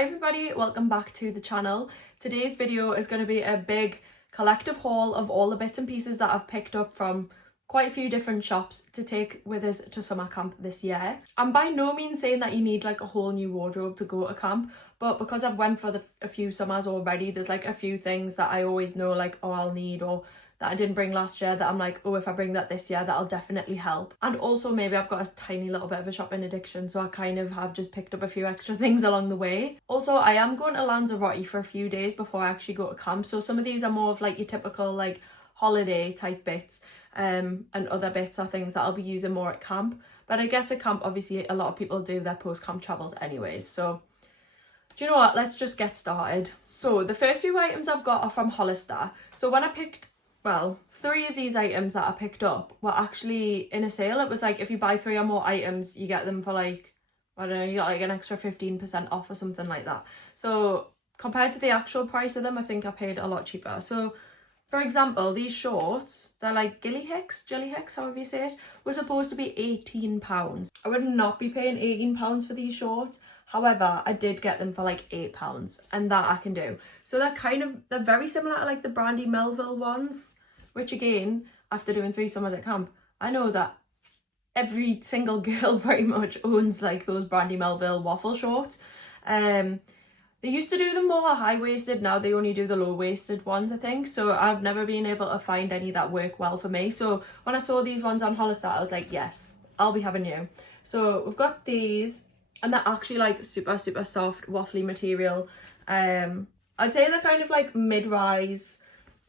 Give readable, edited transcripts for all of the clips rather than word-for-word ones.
Hi everybody, welcome back to the channel. Today's video is going to be a big collective haul of all the bits and pieces that I've picked up from quite a few different shops to take with us to summer camp this year. I'm by no means saying that you need like a whole new wardrobe to go to camp, but because I've went for a few summers already, there's like a few things that I always know like, oh, I'll need, or that I didn't bring last year that I'm like, oh, if I bring that this year, that'll definitely help. And also maybe I've got a tiny little bit of a shopping addiction, so I kind of have just picked up a few extra things along the way. Also, I am going to Lanzarote for a few days before I actually go to camp, so some of these are more of like your typical like holiday type bits, and other bits are things that I'll be using more at camp. But I guess at camp, obviously, a lot of people do their post-camp travels anyways, so do you know what? Let's just get started. So the first few items I've got are from Hollister. So when I picked, well, 3 of these items that I picked up were actually in a sale. It was like, if you buy 3 or more items, you get them for like, I don't know, you got like an extra 15% off or something like that. So compared to the actual price of them, I think I paid a lot cheaper. So for example, these shorts, they're like jelly hicks, however you say it, were supposed to be £18. I would not be paying £18 for these shorts. However, I did get them for like £8, and that I can do. So they're very similar to like the Brandy Melville ones, which again, after doing 3 summers at camp, I know that every single girl pretty much owns like those Brandy Melville waffle shorts. They used to do them more high-waisted, now they only do the low-waisted ones, I think. So I've never been able to find any that work well for me. So when I saw these ones on Hollister, I was like, yes, I'll be having you. So we've got these, and they're actually like super soft waffly material. I'd say they're kind of like mid-rise,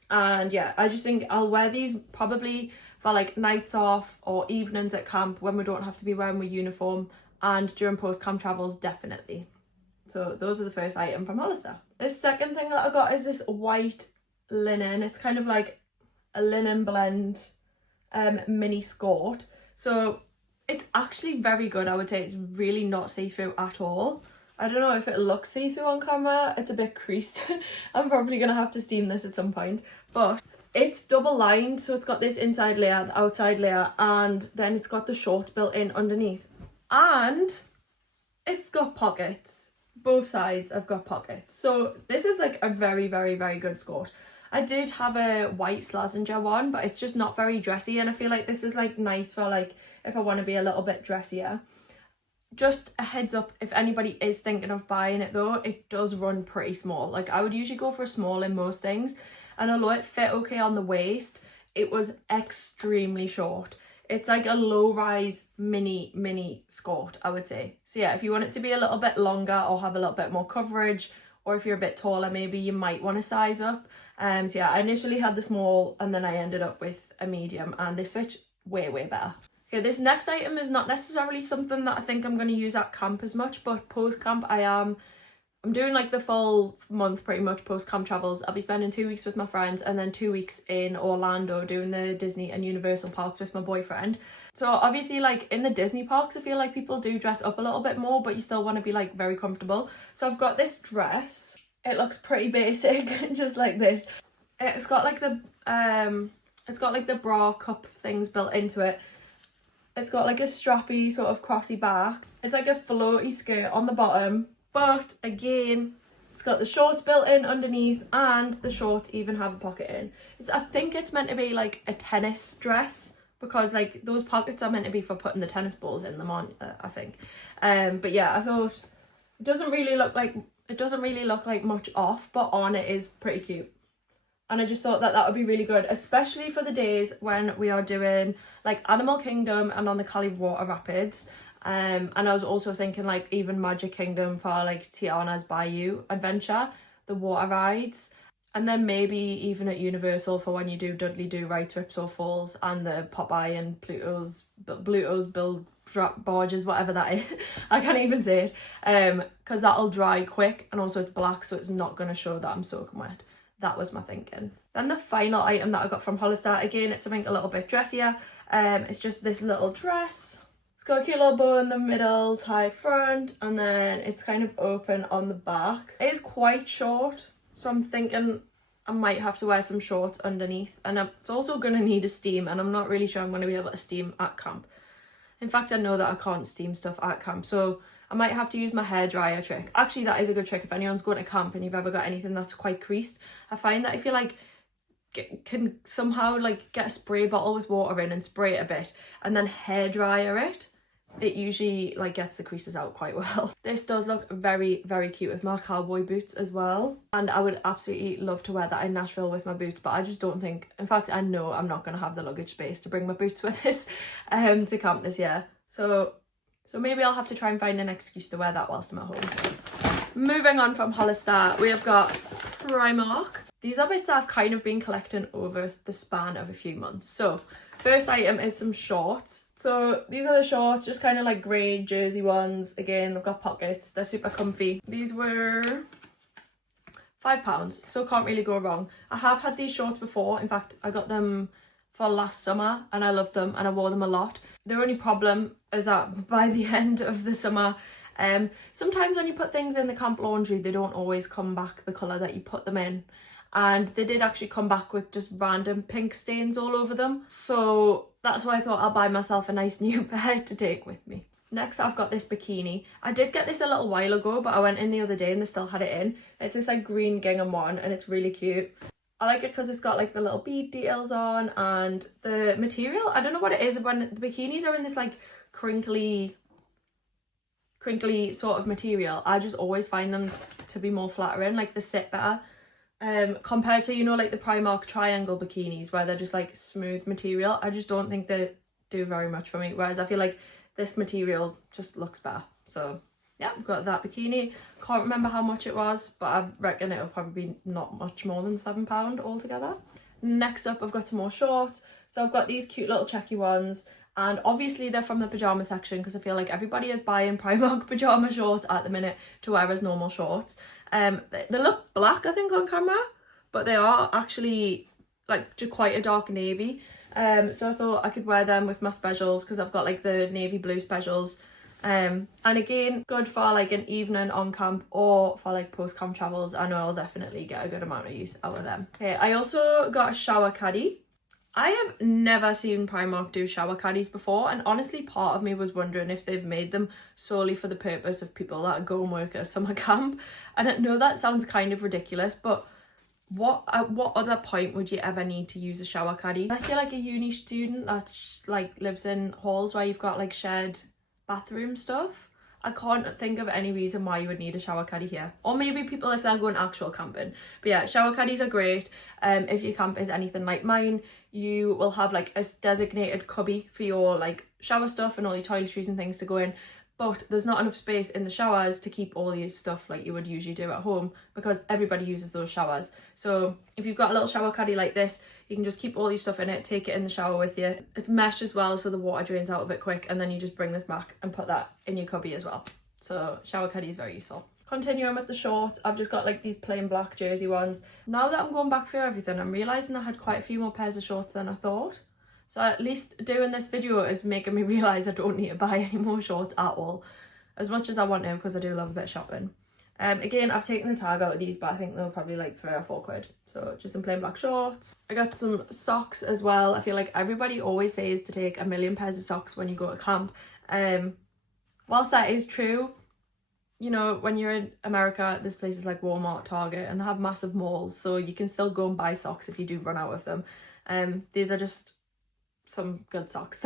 and yeah, I just think I'll wear these probably for like nights off or evenings at camp when we don't have to be wearing my uniform, and during post-camp travels definitely. So those are the first item from Hollister. The second thing that I got is this white linen. It's kind of like a linen blend mini skirt. So it's actually very good, I would say. It's really not see-through at all. I don't know if it looks see-through on camera. It's a bit creased. I'm probably going to have to steam this at some point. But it's double lined, so it's got this inside layer, the outside layer, and then it's got the shorts built in underneath. And it's got pockets. Both sides have got pockets. So this is like a very good skirt. I did have a white Slazenger one, but it's just not very dressy, and I feel like this is like nice for like if I want to be a little bit dressier. Just a heads up, if anybody is thinking of buying it though, it does run pretty small. Like I would usually go for a small in most things, and although it fit okay on the waist, it was extremely short. It's like a low-rise mini skirt, I would say. So yeah, if you want it to be a little bit longer or have a little bit more coverage, or if you're a bit taller, maybe you might want to size up. So yeah, I initially had the small, and then I ended up with a medium, and this fits way better. Okay, this next item is not necessarily something that I think I'm going to use at camp as much, but post-camp I'm doing like the full month pretty much post-camp travels. I'll be spending 2 weeks with my friends and then 2 weeks in Orlando doing the Disney and Universal parks with my boyfriend. So obviously like in the Disney parks, I feel like people do dress up a little bit more, but you still want to be like very comfortable. So I've got this dress. It looks pretty basic, just like this. It's got like the bra cup things built into it. It's got like a strappy sort of crossy back. It's like a floaty skirt on the bottom. But again, it's got the shorts built in underneath, and the shorts even have a pocket in. I think it's meant to be like a tennis dress, because like those pockets are meant to be for putting the tennis balls in them on, I think. But yeah, I thought it doesn't really look like much off, but on it is pretty cute. And I just thought that would be really good, especially for the days when we are doing like Animal Kingdom and on the Cali Water Rapids. And I was also thinking like even Magic Kingdom for like Tiana's Bayou Adventure, the water rides, and then maybe even at Universal for when you do Dudley Do Right, Ripsaw Falls, and the Popeye and Pluto's Bill Drop Barges, whatever that is. I can't even say it, because that'll dry quick, and also it's black, so it's not going to show that I'm soaking wet. That was my thinking. Then the final item that I got from Hollister, again, it's something a little bit dressier. It's just this little dress. It's got a cute little bow in the middle, tie front, and then it's kind of open on the back. It is quite short, so I'm thinking I might have to wear some shorts underneath, and it's also going to need a steam, and I'm not really sure I'm going to be able to steam at camp. In fact, I know that I can't steam stuff at camp, so I might have to use my hairdryer trick. Actually, that is a good trick if anyone's going to camp and you've ever got anything that's quite creased. I find that if you like can somehow like get a spray bottle with water in and spray it a bit and then hairdryer it, it usually like gets the creases out quite well. This does look very, very cute with my cowboy boots as well, and I would absolutely love to wear that in Nashville with my boots, but I just don't think, in fact I know I'm not going to have the luggage space to bring my boots with us to camp this year, so maybe I'll have to try and find an excuse to wear that whilst I'm at home. Moving on from Hollister, we have got Primark. These are bits that I've kind of been collecting over the span of a few months. So first item is some shorts. So these are the shorts, just kind of like grey jersey ones. Again, they've got pockets, they're super comfy. These were £5, so can't really go wrong. I have had these shorts before. In fact, I got them for last summer and I loved them and I wore them a lot. The only problem is that by the end of the summer, sometimes when you put things in the camp laundry, they don't always come back the colour that you put them in. And they did actually come back with just random pink stains all over them. So that's why I thought I'll buy myself a nice new pair to take with me. Next, I've got this bikini. I did get this a little while ago, but I went in the other day and they still had it in. It's this like green gingham one and it's really cute. I like it because it's got like the little bead details on, and the material, I don't know what it is, when the bikinis are in this like crinkly sort of material, I just always find them to be more flattering, like they sit better. Compared to, you know, like the Primark triangle bikinis where they're just like smooth material. I just don't think they do very much for me, whereas I feel like this material just looks better. So yeah, I've got that bikini. Can't remember how much it was, but I reckon it'll probably be not much more than £7 altogether. Next up, I've got some more shorts. So I've got these cute little checky ones, and obviously they're from the pyjama section because I feel like everybody is buying Primark pyjama shorts at the minute to wear as normal shorts. They look black, I think, on camera, but they are actually like just quite a dark navy. So I thought I could wear them with my specials because I've got like the navy blue specials. And again, good for like an evening on camp or for like post camp travels. I know I'll definitely get a good amount of use out of them. Okay, I also got a shower caddy. I have never seen Primark do shower caddies before, and honestly part of me was wondering if they've made them solely for the purpose of people that go and work at a summer camp. And I know that sounds kind of ridiculous, but what other point would you ever need to use a shower caddy? Unless you're like a uni student that just, like lives in halls where you've got like shared bathroom stuff. I can't think of any reason why you would need a shower caddy here. Or maybe people if they're going actual camping. But yeah, shower caddies are great. If your camp is anything like mine, you will have like a designated cubby for your like shower stuff and all your toiletries and things to go in. But there's not enough space in the showers to keep all your stuff like you would usually do at home because everybody uses those showers. So if you've got a little shower caddy like this, you can just keep all your stuff in it, take it in the shower with you. It's mesh as well, so the water drains out of it quick, and then you just bring this back and put that in your cubby as well. So shower caddy is very useful. Continuing with the shorts, I've just got like these plain black jersey ones. Now that I'm going back through everything, I'm realising I had quite a few more pairs of shorts than I thought. So at least doing this video is making me realise I don't need to buy any more shorts at all, as much as I want to, because I do love a bit of shopping. Again, I've taken the tag out of these, but I think they're probably like £3 or £4. So just some plain black shorts. I got some socks as well. I feel like everybody always says to take a million pairs of socks when you go to camp. Whilst that is true, you know, when you're in America, there's places like Walmart, Target, and they have massive malls, so you can still go and buy socks if you do run out of them. These are just some good socks.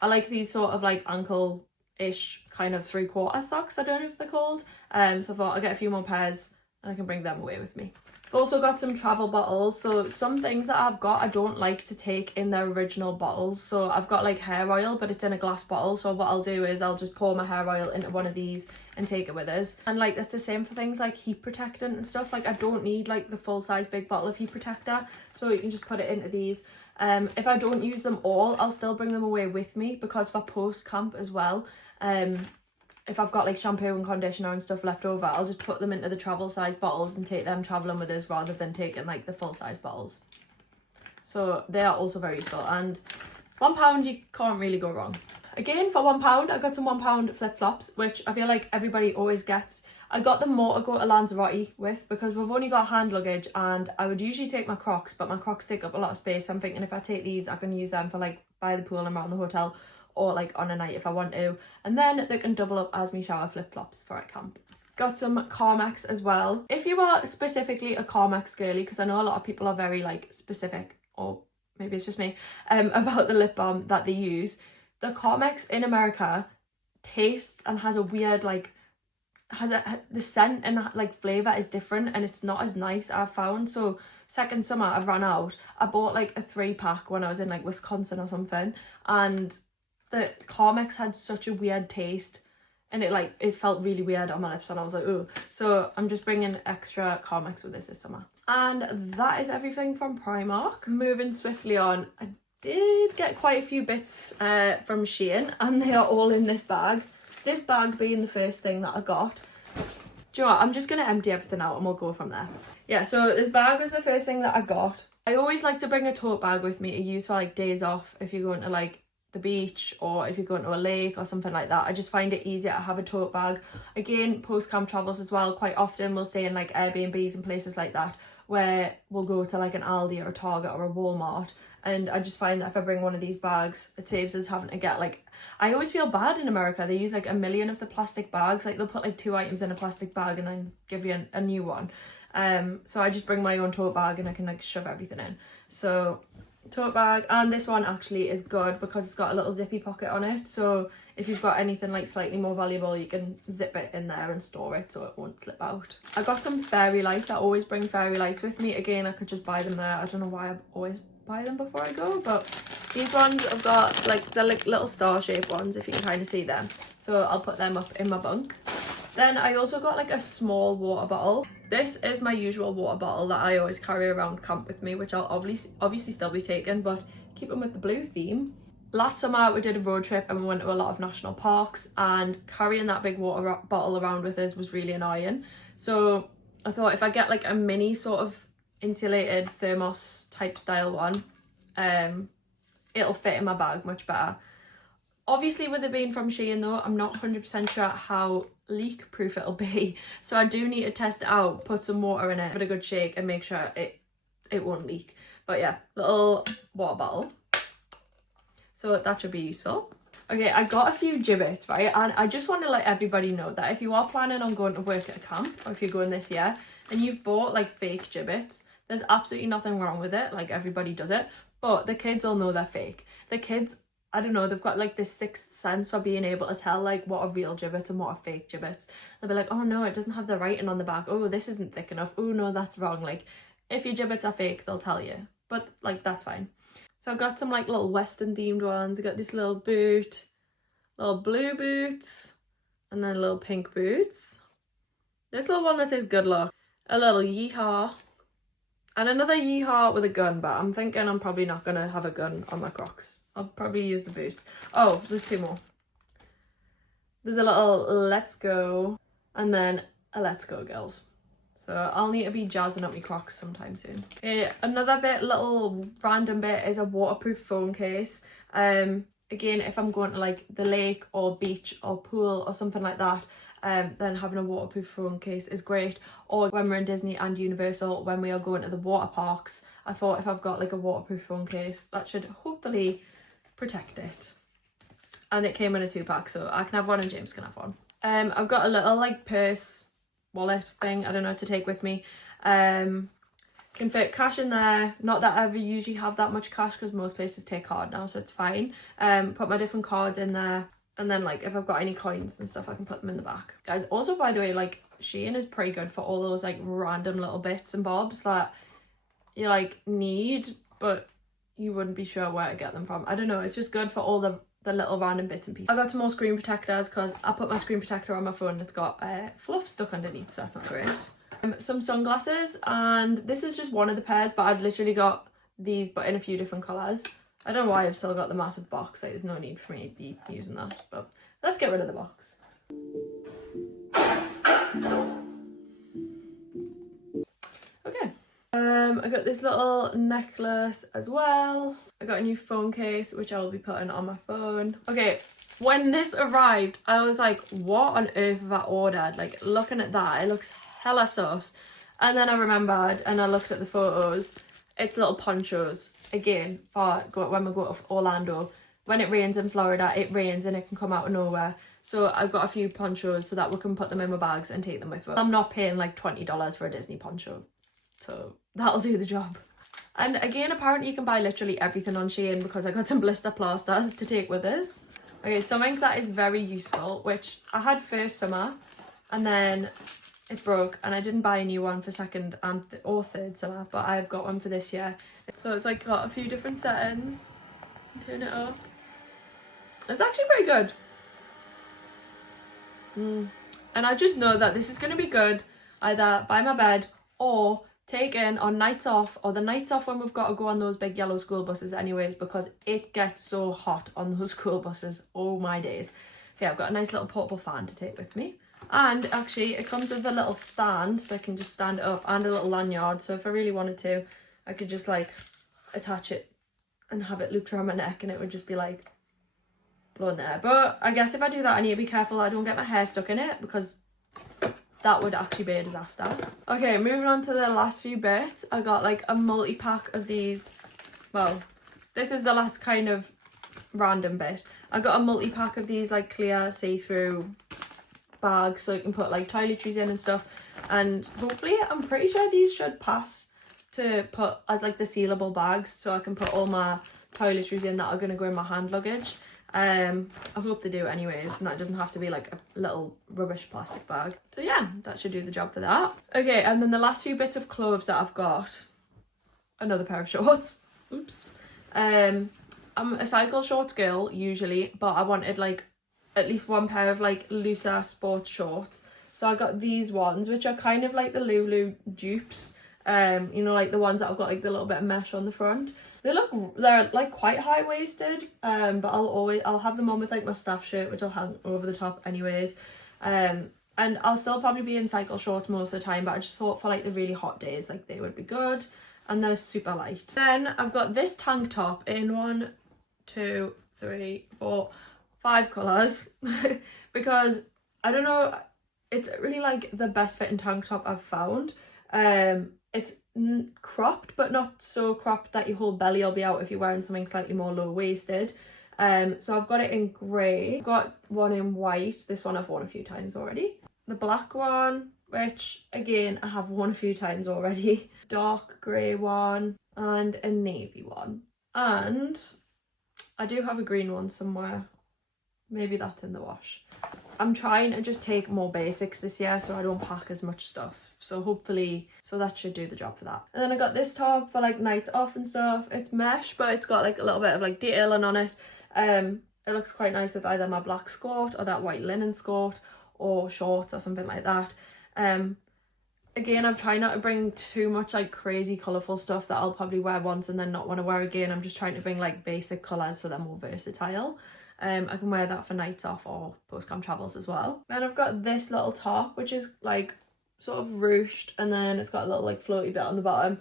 I like these sort of like ankle-ish kind of 3/4 socks, I don't know if they're called. So I thought I'll get a few more pairs and I can bring them away with me. I've also got some travel bottles. So some things that I've got I don't like to take in their original bottles. So I've got like hair oil, but it's in a glass bottle. So what I'll do is I'll just pour my hair oil into one of these and take it with us. And like that's the same for things like heat protectant and stuff. Like I don't need like the full size big bottle of heat protector. So you can just put it into these. If I don't use them all, I'll still bring them away with me, because for post camp as well, if I've got like shampoo and conditioner and stuff left over, I'll just put them into the travel size bottles and take them traveling with us rather than taking like the full size bottles. So they are also very useful, and £1 you can't really go wrong. Again, for £1 I got some £1 flip-flops, which I feel like everybody always gets. I got them more to go to Lanzarote with because we've only got hand luggage, and I would usually take my Crocs, but my Crocs take up a lot of space. So I'm thinking if I take these, I can use them for like by the pool and around the hotel, or like on a night if I want to, and then they can double up as my shower flip-flops for at camp. Got some Carmex as well. If you are specifically a Carmex girly, because I know a lot of people are very like specific, or maybe it's just me, about the lip balm that they use. The Carmex in America tastes and has a weird like, the scent and like flavour is different, and it's not as nice, I've found. So second summer I ran out, I bought like a 3-pack when I was in like Wisconsin or something, and the Carmex had such a weird taste, and it felt really weird on my lips, and I was like, oh. So I'm just bringing extra Carmex with this summer. And that is everything from Primark. Moving swiftly on, I did get quite a few bits from Shein, and they are all in this bag. This bag being the first thing that I got. Do you know what? I'm just going to empty everything out and we'll go from there. Yeah, so this bag was the first thing that I got. I always like to bring a tote bag with me to use for like days off, if you're going to like the beach or if you're going to a lake or something like that. I just find it easier to have a tote bag. Again, post-camp travels as well, quite often we'll stay in like Airbnbs and places like that, where we'll go to like an Aldi or a Target or a Walmart, and I just find that if I bring one of these bags, it saves us having to get like, I always feel bad in America, they use like a million of the plastic bags, like they'll put like 2 items in a plastic bag and then give you a new one. So I just bring my own tote bag and I can like shove everything in. So tote bag, and this one actually is good because it's got a little zippy pocket on it, so if you've got anything like slightly more valuable, you can zip it in there and store it so it won't slip out. I got some fairy lights. I always bring fairy lights with me. Again, I could just buy them there. I don't know why I always buy them before I go, but these ones I've got like, they're like little star shaped ones, if you can kind of see them, so I'll put them up in my bunk. Then I also got like a small water bottle. This is my usual water bottle that I always carry around camp with me, which I'll obviously still be taking, but keep them with the blue theme. Last summer we did a road trip and we went to a lot of national parks, and carrying that big water bottle around with us was really annoying. So I thought if I get like a mini sort of insulated thermos type style one, it'll fit in my bag much better. Obviously with it being from Shein though, I'm not 100% sure how leak proof it'll be, so I do need to test it out, put some water in it, give it a good shake and make sure it won't leak. But yeah, little water bottle, so that should be useful. Okay, I got a few gibbets, right, and I just want to let everybody know that if you are planning on going to work at a camp, or if you're going this year and you've bought like fake gibbets, there's absolutely nothing wrong with it, like everybody does it, but the kids all know they're fake. The kids, I don't know, they've got like this sixth sense for being able to tell like what are real gibbets and what are fake gibbets. They'll be like, oh no, it doesn't have the writing on the back, oh this isn't thick enough, oh no, that's wrong. Like if your gibbets are fake, they'll tell you, but like that's fine. So I got some like little western themed ones. I got this little boot, little blue boots, and then little pink boots. This little one that says good luck, a little yeehaw, and another yeehaw with a gun, but I'm thinking I'm probably not gonna have a gun on my Crocs. I'll probably use the boots. Oh, there's 2 more. There's a little let's go, and then a let's go girls. So I'll need to be jazzing up my Crocs sometime soon. Another little random bit is a waterproof phone case. Again, if I'm going to like the lake or beach or pool or something like that, then having a waterproof phone case is great. Or when we're in Disney and Universal, when we are going to the water parks, I thought if I've got like a waterproof phone case, that should hopefully protect it. And it came in a 2-pack, so I can have one and James can have one. I've got a little like purse wallet thing, I don't know, to take with me. Can fit cash in there, not that I ever usually have that much cash because most places take card now, so it's fine. Put my different cards in there, and then like if I've got any coins and stuff I can put them in the back. Guys, also by the way, like Shein is pretty good for all those like random little bits and bobs that you like need but you wouldn't be sure where to get them from. I don't know, it's just good for all the little random bits and pieces. I got some more screen protectors because I put my screen protector on my phone and it's got fluff stuck underneath, so that's not great. Some sunglasses, and this is just one of the pairs, but I've literally got these but in a few different colours. I don't know why I've still got the massive box, like there's no need for me to be using that, but let's get rid of the box. Okay, I got this little necklace as well. I got a new phone case which I will be putting on my phone. Okay, when this arrived I was like, what on earth have I ordered? Like looking at that, it looks hella sus. And then I remembered and I looked at the photos, it's little ponchos. Again, for when we go to Orlando, when it rains in Florida, it rains and it can come out of nowhere. So I've got a few ponchos so that we can put them in my bags and take them with us. I'm not paying like $20 for a Disney poncho, so that'll do the job. And again, apparently you can buy literally everything on Shein because I got some blister plasters to take with us. Okay, something that is very useful, which I had first summer and then it broke and I didn't buy a new one for second and or third summer, but I've got one for this year. So it's like got a few different settings. Turn it up. It's actually pretty good. And I just know that this is going to be good either by my bed or taken on nights off, or the nights off when we've got to go on those big yellow school buses anyways, because it gets so hot on those school buses. Oh my days. So yeah, I've got a nice little portable fan to take with me. And actually it comes with a little stand so I can just stand it up, and a little lanyard, so if I really wanted to I could just like attach it and have it looped around my neck and it would just be like blowing there. But I guess if I do that I need to be careful I don't get my hair stuck in it, because that would actually be a disaster. Okay, moving on to the last few bits. I got like a multi-pack of these. Well, this is the last kind of random bit. I got a multi-pack of these like clear see-through bags so you can put like toiletries in and stuff, and hopefully I'm pretty sure these should pass to put as like the sealable bags, so I can put all my toiletries in that are going to go in my hand luggage. I hope they do anyways, and that doesn't have to be like a little rubbish plastic bag. So yeah, that should do the job for that. Okay, and then the last few bits of clothes that I've got. Another pair of shorts. Oops. I'm a cycle shorts girl usually, but I wanted like at least one pair of like looser sports shorts. So I got these ones, which are kind of like the Lulu dupes. You know, like the ones that have got like the little bit of mesh on the front. They're like quite high-waisted, but I'll have them on with like my staff shirt, which I'll hang over the top anyways. And I'll still probably be in cycle shorts most of the time, but I just thought for like the really hot days, like they would be good. And they're super light. Then I've got this tank top in 1, 2, 3, 4, 5 colours because I don't know, it's really like the best fitting tank top I've found. It's cropped, but not so cropped that your whole belly will be out if you're wearing something slightly more low-waisted. So I've got it in grey. I've got one in white. This one I've worn a few times already. The black one, which again I have worn a few times already. Dark grey one and a navy one. And I do have a green one somewhere. Maybe that's in the wash. I'm trying to just take more basics this year so I don't pack as much stuff. So hopefully, so that should do the job for that. And then I got this top for like nights off and stuff. It's mesh, but it's got like a little bit of like detailing on it. It looks quite nice with either my black skirt or that white linen skirt or shorts or something like that. Again, I'm trying not to bring too much like crazy colourful stuff that I'll probably wear once and then not want to wear again. I'm just trying to bring like basic colours so they're more versatile. I can wear that for nights off or post-camp travels as well. Then I've got this little top, which is like sort of ruched, and then it's got a little like floaty bit on the bottom.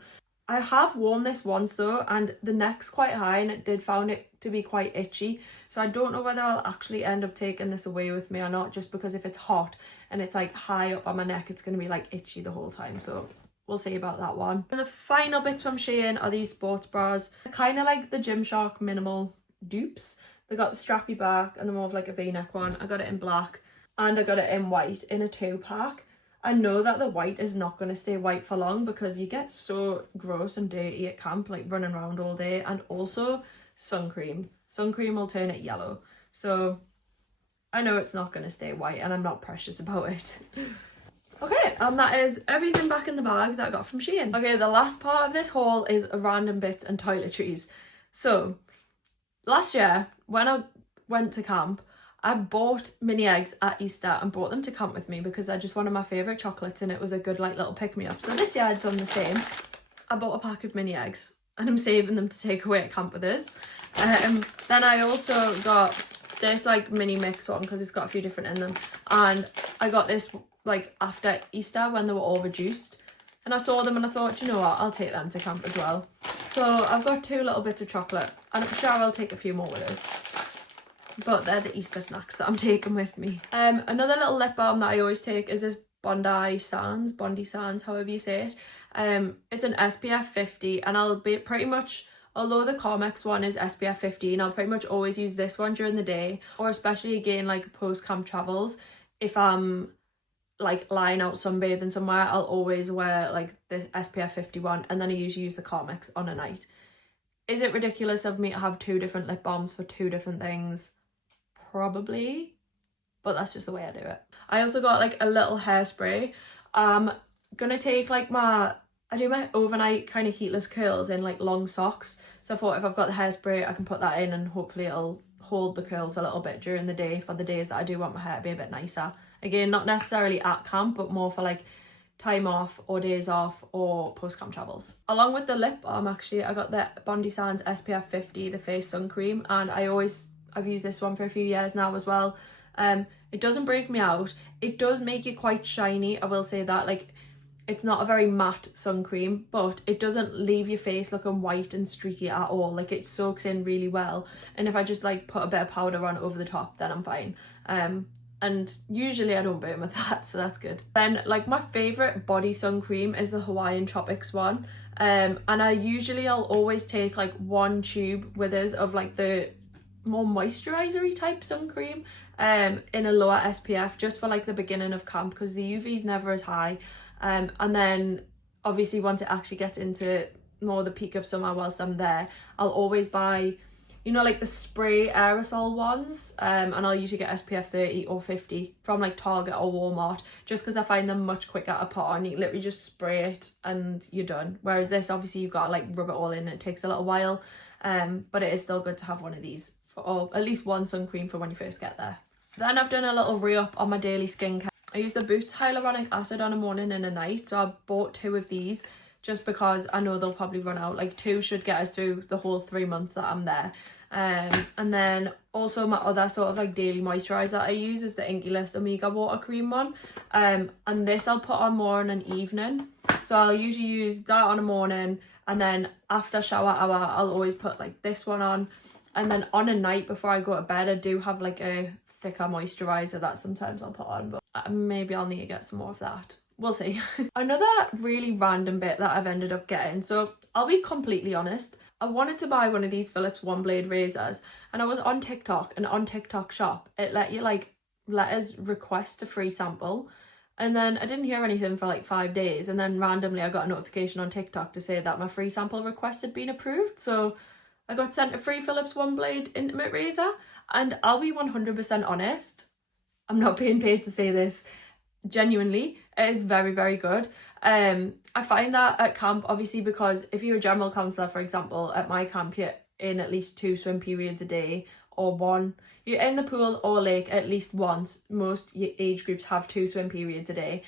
I have worn this once though, and the neck's quite high and it did found it to be quite itchy. So I don't know whether I'll actually end up taking this away with me or not, just because if it's hot and it's like high up on my neck, it's going to be like itchy the whole time. So we'll see about that one. And the final bits from Shein are these sports bras. They're kind of like the Gymshark minimal dupes. They got the strappy back and the more of like a v-neck one. I got it in black and I got it in white in a 2-pack. I know that the white is not going to stay white for long because you get so gross and dirty at camp, like running around all day. And also sun cream will turn it yellow, so I know it's not going to stay white and I'm not precious about it. Okay, and that is everything back in the bag that I got from Shein. Okay, the last part of this haul is random bits and toiletries. So last year when I went to camp, I bought mini eggs at Easter and brought them to camp with me because they're just one of my favourite chocolates and it was a good like little pick-me-up. So this year I'd done the same. I bought a pack of mini eggs and I'm saving them to take away at camp with us. Then I also got this like mini mix one because it's got a few different in them. And I got this like after Easter when they were all reduced. And I saw them and I thought, you know what, I'll take them to camp as well. So I've got 2 little bits of chocolate and I'm sure I'll take a few more with us. But they're the Easter snacks that I'm taking with me. Another little lip balm that I always take is this Bondi Sands, however you say it. It's an SPF 50 and I'll be pretty much Although the Carmex one is SPF 15, I'll pretty much always use this one during the day, or especially again like post-camp travels. If I'm like lying out sunbathing somewhere, I'll always wear like the SPF 51, and then I usually use the Carmex on a night. Is it ridiculous of me to have 2 different lip balms for 2 different things? Probably, but that's just the way I do it. I also got like a little hairspray. I'm gonna take like I do my overnight kind of heatless curls in like long socks, so I thought if I've got the hairspray I can put that in and hopefully it'll hold the curls a little bit during the day for the days that I do want my hair to be a bit nicer. Again, not necessarily at camp, but more for like time off or days off or post-camp travels. Along with the lip balm, actually, I got the Bondi Sands SPF 50, the face sun cream, and I've used this one for a few years now as well. It doesn't break me out. It does make it quite shiny, I will say that. Like, it's not a very matte sun cream, but it doesn't leave your face looking white and streaky at all. Like, it soaks in really well, and if I just like put a bit of powder on over the top, then I'm fine. And usually I don't burn with that, so that's good. Then like my favourite body sun cream is the Hawaiian Tropics one, and I'll always take like 1 tube with us of like the more moisturizery type sun cream in a lower SPF, just for like the beginning of camp, because the UV's never as high, and then obviously once it actually gets into more the peak of summer whilst I'm there, I'll always buy, you know, like the spray aerosol ones, and I'll usually get SPF 30 or 50 from like Target or Walmart, just because I find them much quicker to put on. You literally just spray it and you're done. Whereas this, obviously you've got to like rub it all in, it takes a little while, but it is still good to have one of these, or at least one sun cream for when you first get there. Then I've done a little re-up on my daily skincare. I use the Boots hyaluronic acid on a morning and a night, so I bought 2 of these just because I know they'll probably run out. Like 2 should get us through the whole 3 months that I'm there. And then also my other sort of like daily moisturizer I use is the Inky List Omega Water Cream one, and this I'll put on more in an evening, so I'll usually use that on a morning, and then after shower hour I'll always put like this one on, and then on a night before I go to bed I do have like a thicker moisturizer that sometimes I'll put on, but maybe I'll need to get some more of that. We'll see. Another really random bit that I've ended up getting, so I'll be completely honest, I wanted to buy one of these Philips one blade razors, and I was on TikTok, and on TikTok shop it let you like let us request a free sample, and then I didn't hear anything for like 5 days, and then randomly I got a notification on TikTok to say that my free sample request had been approved, so I got sent a free Philips one blade intimate razor, and I'll be 100% honest, I'm not being paid to say this, genuinely it is very, very good. I find that at camp, obviously, because if you're a general counsellor, for example, at my camp you're in at least 2 swim periods a day, or 1. You're in the pool or lake at least once. Most age groups have 2 swim periods a day.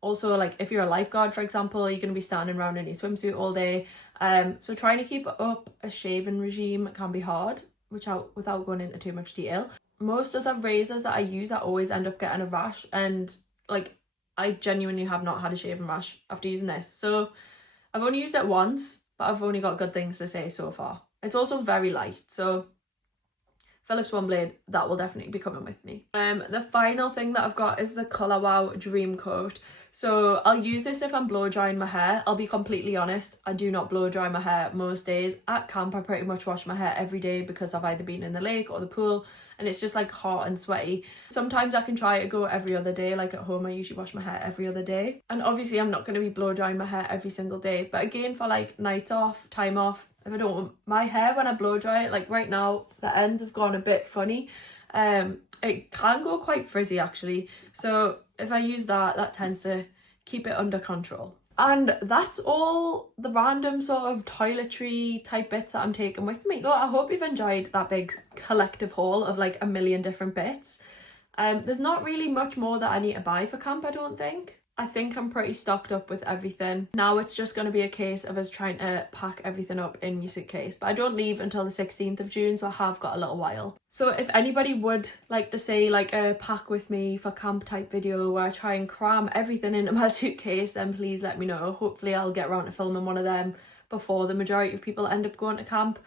Also, like if you're a lifeguard, for example, you're going to be standing around in your swimsuit all day, so trying to keep up a shaving regime can be hard, without going into too much detail. Most of the razors that I use, I always end up getting a rash, and like I genuinely have not had a shaving rash after using this. So I've only used it once, but I've only got good things to say so far. It's also very light, so Philips one blade, that will definitely be coming with me. The final thing that I've got is the Colour Wow Dream Coat. So I'll use this if I'm blow drying my hair. I'll be completely honest, I do not blow dry my hair most days. At camp I pretty much wash my hair every day because I've either been in the lake or the pool, and it's just like hot and sweaty. Sometimes I can try to go every other day, like at home I usually wash my hair every other day. And obviously I'm not going to be blow drying my hair every single day, but again, for like nights off, time off, if I don't want my hair when I blow dry it, like right now the ends have gone a bit funny, it can go quite frizzy actually, so if I use that tends to keep it under control. And that's all the random sort of toiletry type bits that I'm taking with me. So I hope you've enjoyed that big collective haul of like a million different bits. There's not really much more that I need to buy for camp, I don't think. I think I'm pretty stocked up with everything. Now it's just going to be a case of us trying to pack everything up in your suitcase. But I don't leave until the 16th of June, so I have got a little while. So if anybody would like to see like a pack with me for camp type video where I try and cram everything into my suitcase, then please let me know. Hopefully I'll get around to filming one of them before the majority of people end up going to camp.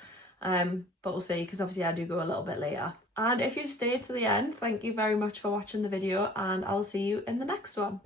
But we'll see, because obviously I do go a little bit later. And if you stayed to the end, thank you very much for watching the video, and I'll see you in the next one.